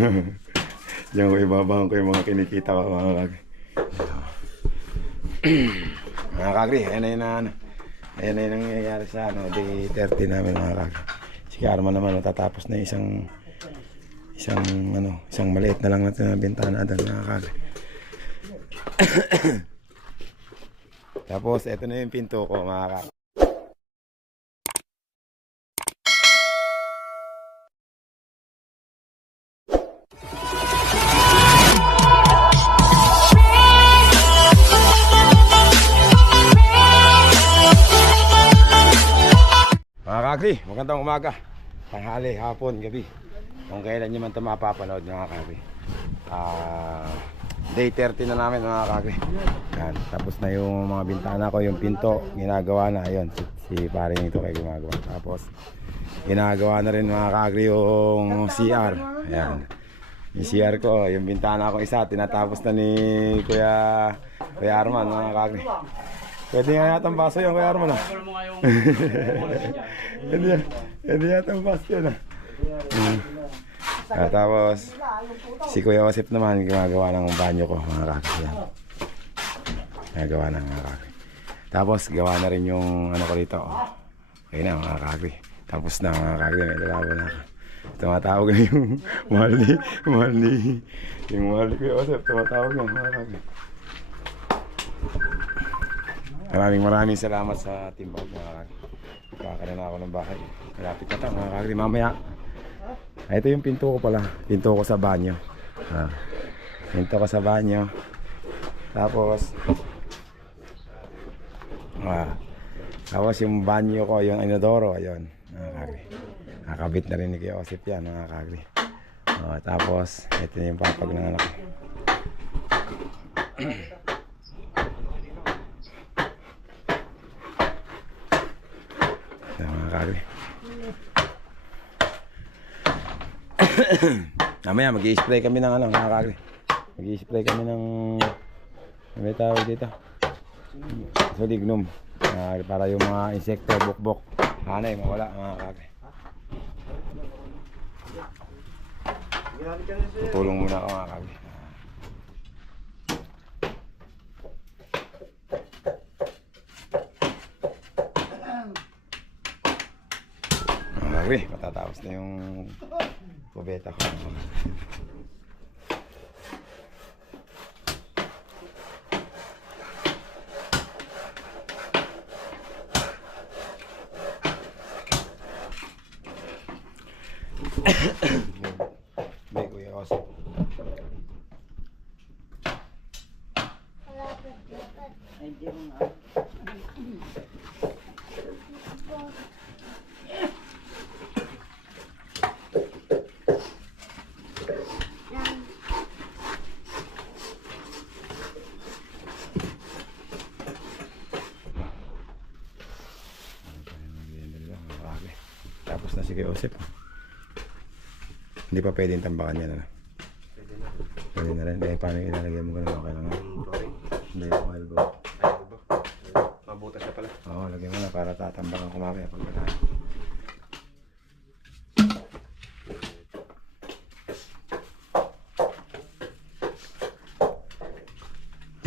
Diyan ko ibabang ko yung mga kinikita ko mga kagri. mga kagri, ayan na yun ano. Ayan na yung nangyayari sa ano, day 30 namin mga kagri. Si Karma naman natatapos na isang isang ano, isang maliit na lang natin na bintana doon mga kagri. Tapos eto na yung pinto ko mga kagri. Mga kagri, magandang umaga. Tanghali, hapon, gabi. Kung kailan nyo man ito mapapanood mga kagri. Ah, day 30 na namin mga kagri. Yan, tapos na yung mga bintana ko, yung pinto, ginagawa na. Ayun, si, si paring ito kayo gumagawa. Tapos, ginagawa na rin mga kagri yung CR. Ayan. Yung CR ko, yung bintana ko isa, tinatapos na ni Kuya, Kuya Arman mga kagri. Pwede nga yata ang baso yan, Kuya Arman ah. Hindi yan. Hindi yata ang baso yan ah. Ah, tapos, si Kuya Joseph naman, gumagawa ng banyo ko, mga kaki. Yan. Gagawa na, mga kaki. Tapos, gawa na rin yung ano ko dito. Oh. Okay na, mga kaki. Tapos na, mga kaki. May lalabo na ako. Tumatawag na yung mahal ni, mahal ni, yung mahal ni Kuya Joseph. Tumatawag na, mga kaki. Maraming maraming salamat sa Bob mga na ako ng bahay. Malapit na ito mga kagri. Mamaya. Ah, ito yung pinto ko pala. Pinto ko sa banyo. Ah. Pinto ko sa banyo. Tapos ah, tapos yung banyo ko, yung inodoro, ayun. Mga kagri. Nakakabit na rin ni Kuya Osip yan mga kagri. Ah, tapos, ito yung papag ng anak. Yan, mga kagri. Mamaya mag-i-spray kami ng ano, mga kagri. Mag-i-spray kami ng ano may tawag dito? Solignum. Ah, para yung mga insekto, bukbok, hanay, mawala mga kagri. Tutulong muna ako mga kagri. Kagri, matatapos na yung kubeta ko. May kuya kasi. Marami. Tapos na si Kuya Joseph. Hindi pa pwedeng tambakan yan. Ano? Pwede na rin. Eh, paano yung ilalagay mo ganun? Okay lang. Hindi, okay ba? Mabutas na pala. Oo, lagyan mo na para tatambakan ko mamaya pag wala.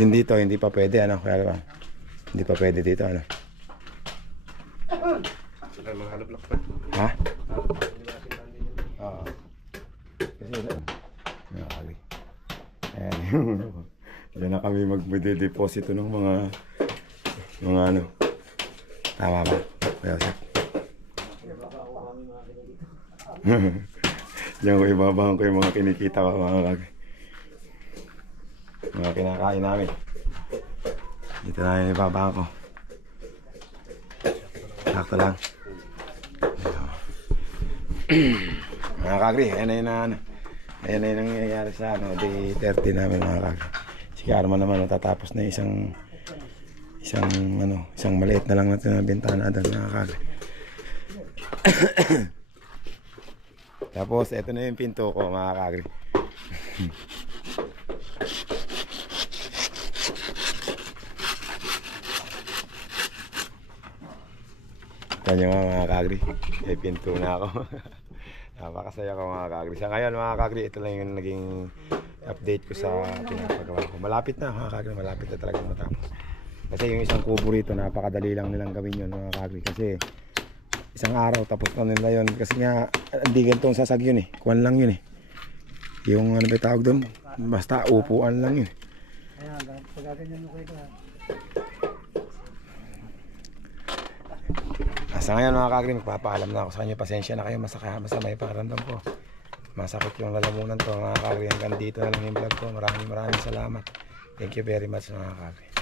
Yung dito, hindi pa pwede, ano, kaya ba? Hindi pa pwede dito, ano? Ay, mga halop pa. Ha? Oo. Kasi wala. Nakakali. Ayan. Diyan na kami magdedeposito ng mga mga ano. Tama ba? Kaya sa. Diyan ko ibabang ko yung mga kinikita ko mga kag. Mga kinakain namin. Dito na yung ibabang ko. Sakto lang. Mga kagri, ayan na yun na ano. Ayan na yun ang nangyayari sa ano, day 30 namin mga kagri. Si Karma naman natatapos na isang isang ano, isang maliit na lang natin na bintana doon mga kagri. Tapos eto na yung pinto ko mga kagri. Yung mga kagri. May pinto na ako. Napakasaya ko mga kagri. Sa ngayon mga kagri, ito lang yung naging update ko sa pinapagawa ko. Malapit na mga kagri, malapit na talagang matapos. Kasi yung isang kubo rito, napakadali lang nilang gawin yun mga kagri. Kasi isang araw tapos na nila yun. Kasi nga, hindi ganitong sasag yun eh. Kuwan lang yun eh. Yung ano ba tawag doon? Basta upuan lang yun. Ayan, pagkaganyan mo kayo ha. Ah, Sa ngayon mga kagri, magpapaalam na ako sa inyo. Pasensya na kayo, masaka, masama yung pakiramdam ko. Masakit yung lalamunan to mga kagri. Hanggang dito na lang yung vlog ko. Maraming maraming salamat. Thank you very much mga kagri.